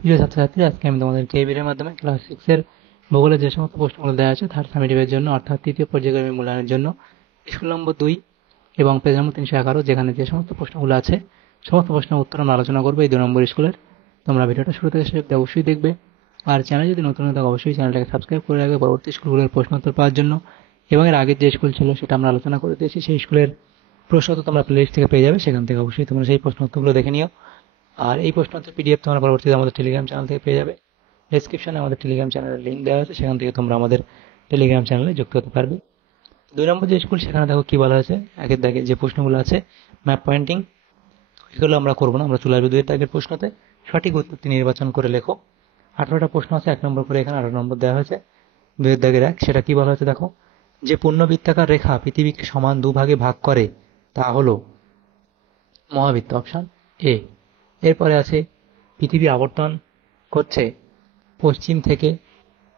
প্রিয় ছাত্রছাত্রী, আজকে আমি তোমাদেরকে এই ভিডিওর মাধ্যমে ক্লাস 6 এর ভূগোলের যে সমস্ত প্রশ্নগুলো দেওয়া আছে থার্ড সামেটিভের জন্য অর্থাৎ তৃতীয় পর্যায়ক্রমিক মূল্যায়নের জন্য স্কুল নম্বর 2 এবং পেজ নম্বর 311 যেখানে যে সমস্ত প্রশ্নগুলো আছে সমস্ত প্রশ্নের উত্তর আমরা আলোচনা করবো এই 2 নম্বর স্কুলের। তোমরা ভিডিওটা শুরু থেকে শেষ অবধি অবশ্যই দেখবে। আর চ্যানেল যদি নতুন হয়ে থাকে অবশ্যই চ্যানেলটাকে সাবস্ক্রাইব করে রাখবে পরবর্তী স্কুলগুলোর প্রশ্ন উত্তর পাওয়ার জন্য। এবং এর আগের যে স্কুল ছিল সেটা আমরা আলোচনা করে দিয়েছি, সেই স্কুলের প্রশ্ন তো তোমরা প্লেলিস্ট থেকে পেয়ে যাবে, সেখান থেকে অবশ্যই তোমরা সেই প্রশ্ন উত্তরগুলো দেখে নিও। আর এই প্রশ্ন উত্তর পিডিএফ তোমরা পরবর্তীতে আমাদের টেলিগ্রাম চ্যানেল থেকে পেয়ে যাবে। ডেসক্রিপশনে আমাদের টেলিগ্রাম চ্যানেলের লিঙ্ক দেওয়া আছে, সেখান থেকে তোমরা আমাদের টেলিগ্রাম চ্যানেলে যুক্ত হতে পারবে। 2 নম্বর যে স্কুল, সেখানে দেখো কি বলা হয়েছে। একের দাগে যে প্রশ্নগুলো আছে ম্যাপ পয়েন্টিং, এগুলো আমরা করবো না, আমরা চলে আসবো 2 এর দাগের প্রশ্নতে। সঠিক উত্তরটি নির্বাচন করে লেখো। 18টা প্রশ্ন আছে, 1 নম্বর করে এখানে 18 নম্বর দেওয়া হয়েছে। 2 এর দাগের 1, সেটা কি বলা হয়েছে দেখো। যে পূর্ণবৃত্তাকার রেখা পৃথিবীকে সমান দুভাগে ভাগ করে তা হলো মহাবৃত্ত, অপশন এ। এরপরে আছে পৃথিবী আবর্তন করছে পশ্চিম থেকে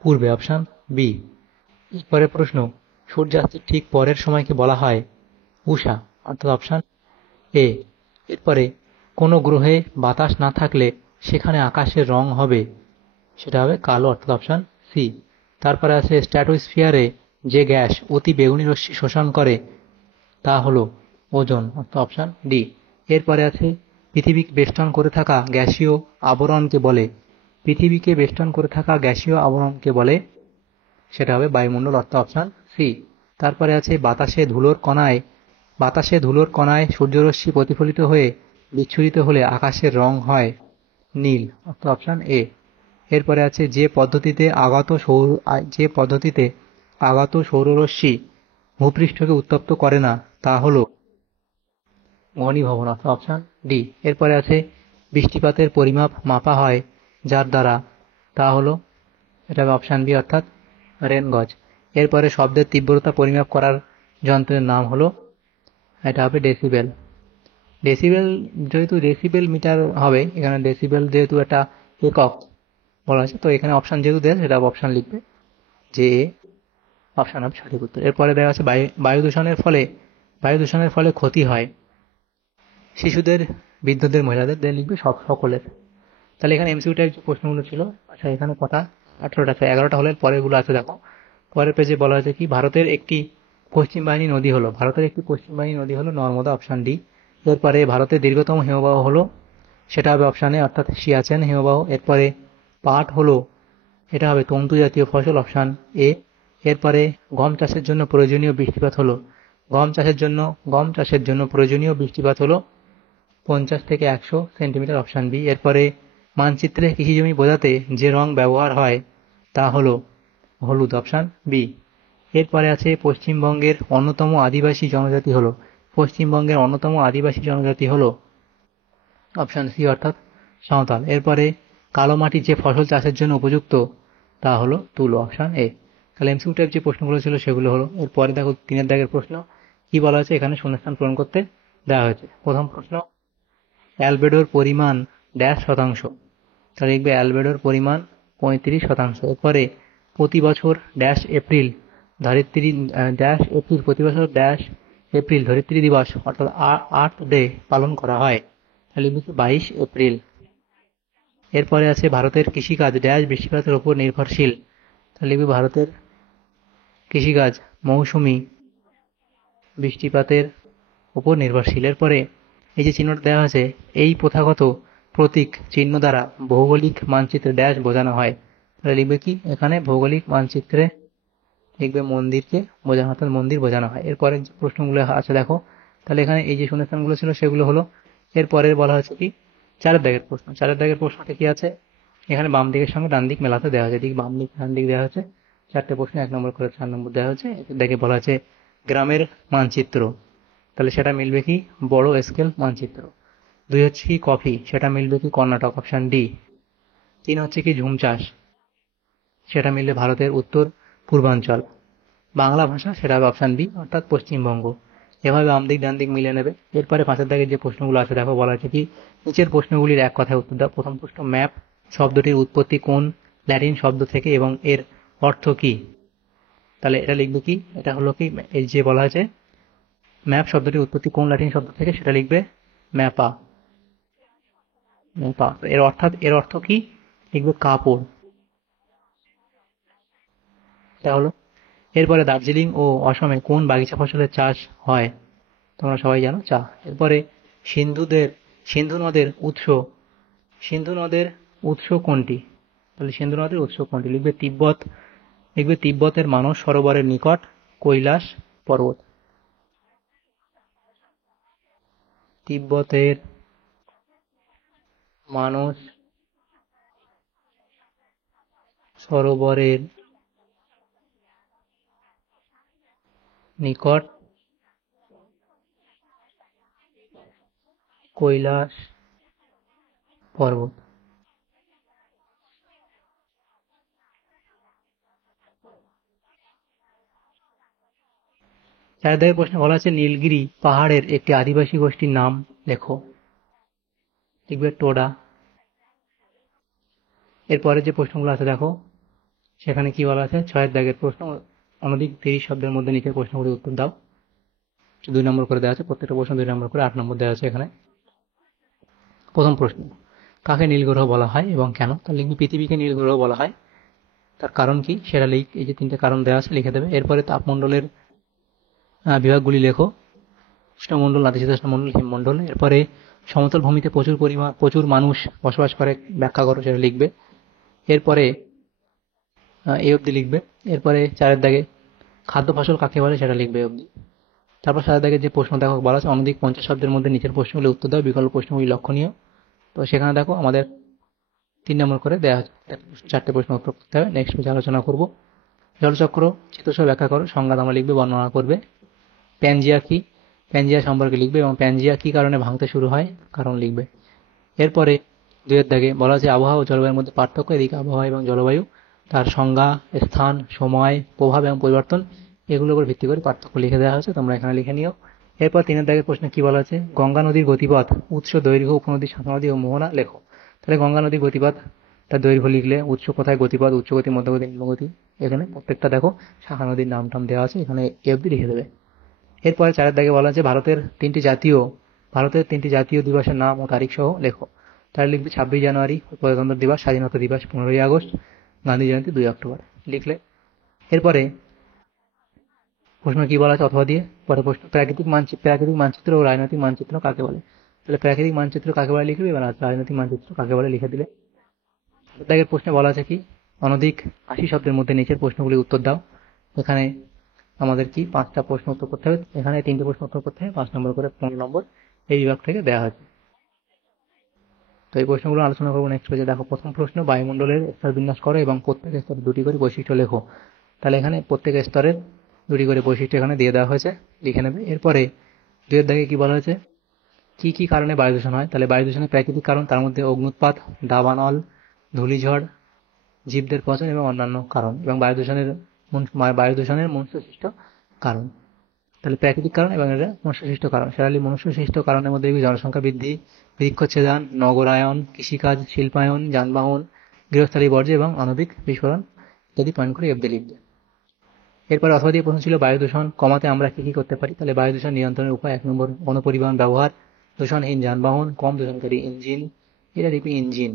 পূর্বে, অপশন বি। এরপরে প্রশ্ন, সূর্যাস্তের ঠিক পরের সময়কে বলা হয় উষা, অর্থাৎ অপশন এ। এরপরে কোনো গ্রহে বাতাস না থাকলে সেখানে আকাশের রং হবে, সেটা হবে কালো, অর্থাৎ অপশন সি। তারপরে আছে স্ট্র্যাটোস্ফিয়ারে যে গ্যাস অতি বেগুনি রশ্মি শোষণ করে তা হলো ওজোন, অর্থাৎ অপশন ডি। এরপরে আছে পৃথিবীকে বেষ্টন করে থাকা গ্যাসীয় আবরণকে বলে, পৃথিবীকে বেষ্টন করে থাকা গ্যাসীয় আবরণকে বলে, সেটা হবে বায়ুমণ্ডল, অর্থাৎ অপশন সি। তারপরে আছে বাতাসে ধুলোর কণায় সূর্যরশ্মি প্রতিফলিত হয়ে বিচ্ছুরিত হলে আকাশের রং হয় নীল, অর্থাৎ অপশন এ। এরপরে আছে যে পদ্ধতিতে আগত সৌররশ্মি ভূপৃষ্ঠকে উত্তপ্ত করে না তা হলো ঘনীভবন, অর্থাৎ অপশন ডি। এরপরে আছে বৃষ্টিপাতের পরিমাপ মাপা হয় যার দ্বারা, তা হলো, এটা হবে অপশন বি, অর্থাৎ রেন গজ। এরপরে শব্দের তীব্রতা পরিমাপ করার যন্ত্রের নাম হলো, এটা হবে ডেসিবেল। ডেসিবেল, যেহেতু ডেসিবেল মিটার হবে এখানে, ডেসিবেল যেহেতু একটা একক বলা আছে, তো এখানে অপশন যেহেতু দেয় সেটা অপশন লিখবে যে অপশন হবে সঠিক উত্তর। এরপরে দেওয়া আছে বায়ু দূষণের ফলে ক্ষতি হয় শিশুদের, বৃদ্ধদের, মহিলাদের, লিখবে সকলের। তাহলে এখানে এমসিকিউ টাইপ যে প্রশ্নগুলো ছিল, আচ্ছা এখানে কটা, 18টা আছে, 11টা হলে পরেরগুলো আছে দেখো। পরের পেজে বলা হয়েছে কি, ভারতের একটি পশ্চিম বাহিনী নদী হলো নর্মদা, অপশন ডি। এরপরে ভারতের দীর্ঘতম হিমবাহ হলো, সেটা হবে অপশন এ, অর্থাৎ সিয়াচেন হিমবাহ। এরপরে পাট হলো, এটা হবে তন্তু জাতীয় ফসল, অপশন এ। এরপরে গম চাষের জন্য প্রয়োজনীয় বৃষ্টিপাত হলো 50 থেকে 100 সেন্টিমিটার, অপশন বি। এরপরে মানচিত্রে কৃষিজমি বোঝাতে যে রং ব্যবহার হয় তা হলো হলুদ, অপশন বি। এরপরে আছে পশ্চিমবঙ্গের অন্যতম আদিবাসী জনজাতি হলো অপশন সি, অর্থাৎ সাঁওতাল। এরপরে কালো মাটি যে ফসল চাষের জন্য উপযুক্ত তা হলো তুলো, অপশন এ। তাহলে এমসিকিউ টাইপ যে প্রশ্নগুলো ছিল সেগুলো হলো। এরপরে দেখো 3 এর দাগের প্রশ্ন কি বলা হয়েছে, এখানে শূন্যস্থান পূরণ করতে দেওয়া হয়েছে। প্রথম প্রশ্ন, অ্যালবেডোর পরিমাণ ড্যাশ শতাংশ, তাহলে লিখবে অ্যালবেডোর পরিমাণ 35%। এরপরে প্রতি বছর ড্যাশ এপ্রিল ধরিত্রী দিবস অর্থাৎ আর্থ ডে পালন করা হয়, তাহলে লিখবে 22 এপ্রিল। এরপরে আছে ভারতের কৃষিকাজ ড্যাশ বৃষ্টিপাতের উপর নির্ভরশীল, তাহলে লিখবে ভারতের কৃষিকাজ মৌসুমী বৃষ্টিপাতের উপর নির্ভরশীল। এরপরে এই যে চিহ্নটা দেওয়া আছে, এই প্রথাগত প্রতীক চিহ্ন দ্বারা ভৌগোলিক মানচিত্রে ড্যাশ বোঝানো হয়, তাহলে লিখবে কি, এখানে ভৌগোলিক মানচিত্রে লিখবে মন্দিরকে বোঝানো, অর্থাৎ মন্দির বোঝানো হয়। এরপরে যে প্রশ্নগুলো আছে দেখো, তাহলে এখানে এই যে শূন্যস্থানগুলো ছিল সেগুলো হলো। এরপরে বলা হচ্ছে কি, 4 এর দাগের প্রশ্নটা কি আছে, এখানে বাম দিকের সঙ্গে ডান দিক মেলাতে দেওয়া হয়েছে, এদিকে বাম দিক ডান দিক দেওয়া হচ্ছে। 4টে প্রশ্ন 1 নম্বর করে 4 নম্বর দেওয়া হচ্ছে। দেখে বলা আছে গ্রামের মানচিত্র, তাহলে সেটা মিলবে কি, বড় স্কেল মানচিত্র। 2 হচ্ছে কি কফি, সেটা মিলবে কি কর্ণাটক, অপশন ডি। 3 হচ্ছে কি ঝুম চাষ, সেটা মিলবে ভারতের উত্তর পূর্বাঞ্চল। বাংলা ভাষা, সেটা হবে অপশন বি, অর্থাৎ পশ্চিমবঙ্গ। এভাবে বাম দিক ডান দিক মিলিয়ে নেবে। এরপরে 5 এর দাগের যে প্রশ্নগুলো আছে দেখো, বলা আছে কি, নিচের প্রশ্নগুলির এক কথায় উত্তর দাও। প্রথম প্রশ্ন, ম্যাপ শব্দটির উৎপত্তি কোন ল্যাটিন শব্দ থেকে এবং এর অর্থ কি, তাহলে এটা লিখবে কি, এটা হলো কি, এই যে বলা আছে ম্যাপ শব্দটির উৎপত্তি কোন ল্যাটিন শব্দ থেকে, সেটা লিখবে ম্যাপা। ম্যাপা, এর অর্থ কি, লিখবে কাপড়। এটা হলো। এরপরে দার্জিলিং ও অসমে কোন বাগিচা ফসলের চাষ হয়? তোমরা সবাই জানো, চা। এরপরে সিন্ধুদের সিন্ধু নদের উৎস সিন্ধু নদের উৎস কোনটি? তাহলে সিন্ধু নদের উৎস কোনটি? লিখবে তিব্বতের মানস সরোবরের নিকট কৈলাস পর্বত। তিব্বতের মানস সরোবরের নিকট কৈলাস পর্বত। চার প্রশ্নে বলা আছে নীলগিরি পাহাড়ের একটি আদিবাসী গোষ্ঠীর নাম লেখো। লিখবে টোডা। এরপরে যে প্রশ্নগুলো আছে দেখো, সেখানে কি বলা আছে? 6 প্রশ্ন, অনধিক 30 শব্দের মধ্যে নিচের প্রশ্নগুলির উত্তর দাও। 2 নম্বর করে দেওয়া আছে, প্রত্যেকটা প্রশ্ন 2 নম্বর করে, 8 নম্বর দেওয়া আছে এখানে। প্রথম প্রশ্ন, কাকে নীল গ্রহ বলা হয় এবং কেন? তাহলে লিখবি পৃথিবীকে নীল গ্রহ বলা হয়, তার কারণ কি সেটা লিখ। এই যে 3টে কারণ দেওয়া আছে লিখে দেবে। এরপরে তাপমণ্ডলের বিভাগগুলি লেখো। উষ্ণমণ্ডল, নাতিশীতোষ্ণ মণ্ডল, হিমমণ্ডল। এরপরে সমতল ভূমিতে প্রচুর মানুষ বসবাস করে, ব্যাখ্যা করো, সেটা লিখবে। এরপরে এই অবধি লিখবে। এরপরে 4 খাদ্য ফসল কাকে বলে সেটা লিখবে এই অবধি। তারপর 7 যে প্রশ্ন দেখো বলা আছে অনধিক 50 শব্দের মধ্যে নিচের প্রশ্নগুলি উত্তর দাও, বিকল্প প্রশ্নগুলি লক্ষণীয়। তো সেখানে দেখো আমাদের 3 নম্বর করে দেওয়া আছে, 4টে প্রশ্ন উত্তর করতে হবে। নেক্সট পেজে আলোচনা করব। জলচক্র চিত্রসহ ব্যাখ্যা করো, সংজ্ঞা তোমরা লিখবে, বর্ণনা করবে। প্যানজিয়া কি? প্যানজিয়া সম্পর্কে লিখবে এবং প্যানজিয়া কি কারণে ভাঙতে শুরু হয় কারণ লিখবে। এরপরে 2 বলা আছে আবহাওয়া ও জলবায়ুর মধ্যে পার্থক্য। এদিকে আবহাওয়া এবং জলবায়ু, তার সংজ্ঞা, স্থান, সময়, প্রভাব এবং পরিবর্তন, এগুলোর উপর ভিত্তি করে পার্থক্য লিখে দেওয়া হয়েছে, তোমরা এখানে লিখে নিও। এরপর 3 প্রশ্নে কি বলা আছে? গঙ্গা নদীর গতিপথ, উৎস, দৈর্ঘ্য, উপনদী, শাখা নদী ও মোহনা লেখো। তাহলে গঙ্গা নদীর গতিপথ, তার দৈর্ঘ্য লিখলে, উৎস কোথায়, গতিপথ, উচ্চগতি, মধ্যগতি, নিম্নগতি, এখানে প্রত্যেকটা দেখো শাখা নদীর নাম টাম দেওয়া আছে, এখানে এ অব্দি লিখে দেবে। এরপরে 4 বলা আছে ভারতের তিনটি জাতীয় দিবসের নাম ও তারিখ সহ লেখো। তাহলে লিখবে 26 জানুয়ারি প্রজাতন্ত্র দিবস, স্বাধীনতা দিবস 15ই আগস্ট, গান্ধী জয়ন্তী 2 অক্টোবর লিখলে। এরপরে প্রশ্ন কি বলা আছে অথবা দিয়ে, পরে প্রশ্ন প্রাকৃতিক মানচিত্র ও রাজনৈতিক মানচিত্র কাকে বলে? তাহলে প্রাকৃতিক মানচিত্র কাকে বলে লিখবে, এবার রাজনৈতিক মানচিত্র কাকে বলে লিখে দিলে। প্রশ্নে বলা আছে কি? অনধিক 80 শব্দের মধ্যে নিচের প্রশ্নগুলি উত্তর দাও। এখানে আমাদের কি 5টা প্রশ্ন উত্তর করতে হবে, এখানে 3টে প্রশ্ন উত্তর করতে হবে, 5 নম্বর করে 15 নম্বর এই বিভাগ থেকে দেওয়া হয়েছে। তো এই প্রশ্নগুলো আলোচনা করবো নেক্সট পেজে। দেখো প্রথম প্রশ্ন, বায়ুমণ্ডলের স্তর বিন্যাস করো এবং প্রত্যেক স্তরে 2টি করে বৈশিষ্ট্য লেখো। তাহলে এখানে প্রত্যেক স্তরের 2টি করে বৈশিষ্ট্য এখানে দিয়ে দেওয়া হয়েছে, লিখে নেবে। এরপরে 2 কি বলা হয়েছে? কি কি কারণে বায়ু দূষণ হয়? তাহলে বায়ু দূষণের প্রাকৃতিক কারণ, তার মধ্যে অগ্নুৎপাত, দাবানল, ধূলিঝড়, জীবদের পচন এবং অন্যান্য কারণ, এবং বায়ু দূষণের মনুষ্য সৃষ্ট কারণ। তাহলে প্রাকৃতিক কারণ এবং এটা মনুষ্য সৃষ্ট কারণ। সেরালি মনুষ্য সৃষ্ট কারণের মধ্যে জনসংখ্যা বৃদ্ধি, বৃক্ষচ্ছেদন, নগরায়ন, কৃষিকাজ, শিল্পায়ন, যানবাহন, গৃহস্থালী বর্জ্য এবং আণবিক বিস্ফোরণ ইত্যাদি পয়েন্ট করে এফডি লিখবে। এরপর অথবা দিয়ে প্রশ্ন ছিল বায়ু দূষণ কমাতে আমরা কি কি করতে পারি? তাহলে বায়ু দূষণ নিয়ন্ত্রণের উপায় 1 নম্বর, গণপরিবহন ব্যবহার, দূষণহীন যানবাহন, কম দূষণকারী ইঞ্জিন, এটা লিখবি ইঞ্জিন,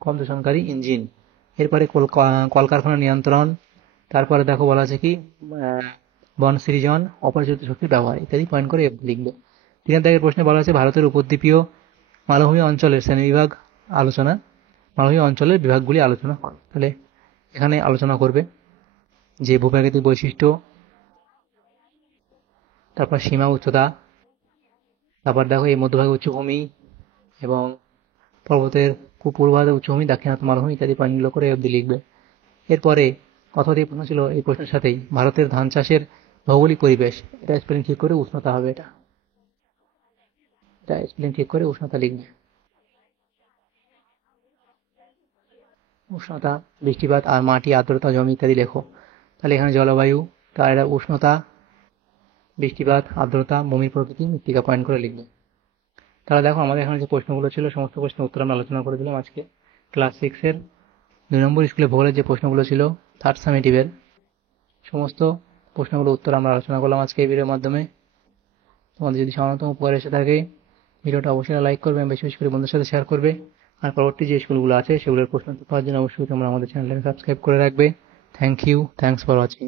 কম দূষণকারী ইঞ্জিন। এরপরে কলকারখানা নিয়ন্ত্রণ। তারপরে দেখো বলা আছে কি বন সৃজন, অপরিচিত শক্তির ব্যবহার ইত্যাদি পয়েন্ট করে লিখবে। 3 প্রশ্নে বলা আছে ভারতের উপদ্বীপীয় মালভূমি অঞ্চলের শ্রেণীবিভাগ আলোচনা, মালভূমি অঞ্চলের বিভাগগুলি আলোচনা করো। তাহলে এখানে আলোচনা করবে যে ভূপ্রাকৃতিক বৈশিষ্ট্য, তারপর সীমা, উচ্চতা, তারপর দেখো এই মধ্যভাগে উচ্চভূমি এবং পর্বতের পূর্বভাগে উচ্চভূমি, দাক্ষিণাত্য মালভূমি ইত্যাদি পয়েন্টগুলো করে অব্দি লিখবে। এরপরে অথবা দিয়ে প্রশ্ন ছিল এই প্রশ্নের সাথেই ভারতের ধান চাষের ভৌগোলিক পরিবেশ, এটা স্পেলিং ঠিক করে উষ্ণতা হবে, এটা স্পেলিং ঠিক করে উষ্ণতা লিখবে। উষ্ণতা, বৃষ্টিপাত আর মাটি, আর্দ্রতা, জমি ইত্যাদি লেখো। তাহলে এখানে জলবায়ু, তার এটা উষ্ণতা, বৃষ্টিপাত, আর্দ্রতা, ভূমির প্রকৃতি, মৃত্তিকা পয়েন্ট করে লিখবে। তাহলে দেখো আমাদের এখানে যে প্রশ্নগুলো ছিল সমস্ত প্রশ্নের উত্তর আমরা আলোচনা করে দিলাম আজকে। ক্লাস 6-এর 2 নম্বর স্কুলে ভূগোলের যে প্রশ্নগুলো ছিল থার্ড সামেটিভের সমস্ত প্রশ্নগুলো উত্তর আমরা আলোচনা করলাম আজকে এই ভিডিওর মাধ্যমে। তোমাদের যদি সামান্যতম উপকার এসে থাকে ভিডিওটা অবশ্যই লাইক করবে, বেশি বেশি করে বন্ধুদের সাথে শেয়ার করবে। আর পরবর্তী যে স্কুলগুলো আছে সেগুলোর প্রশ্ন উত্তর পাওয়ার জন্য অবশ্যই তোমরা আমাদের চ্যানেলটাকে সাবস্ক্রাইব করে রাখবে। Thank you, thanks for watching.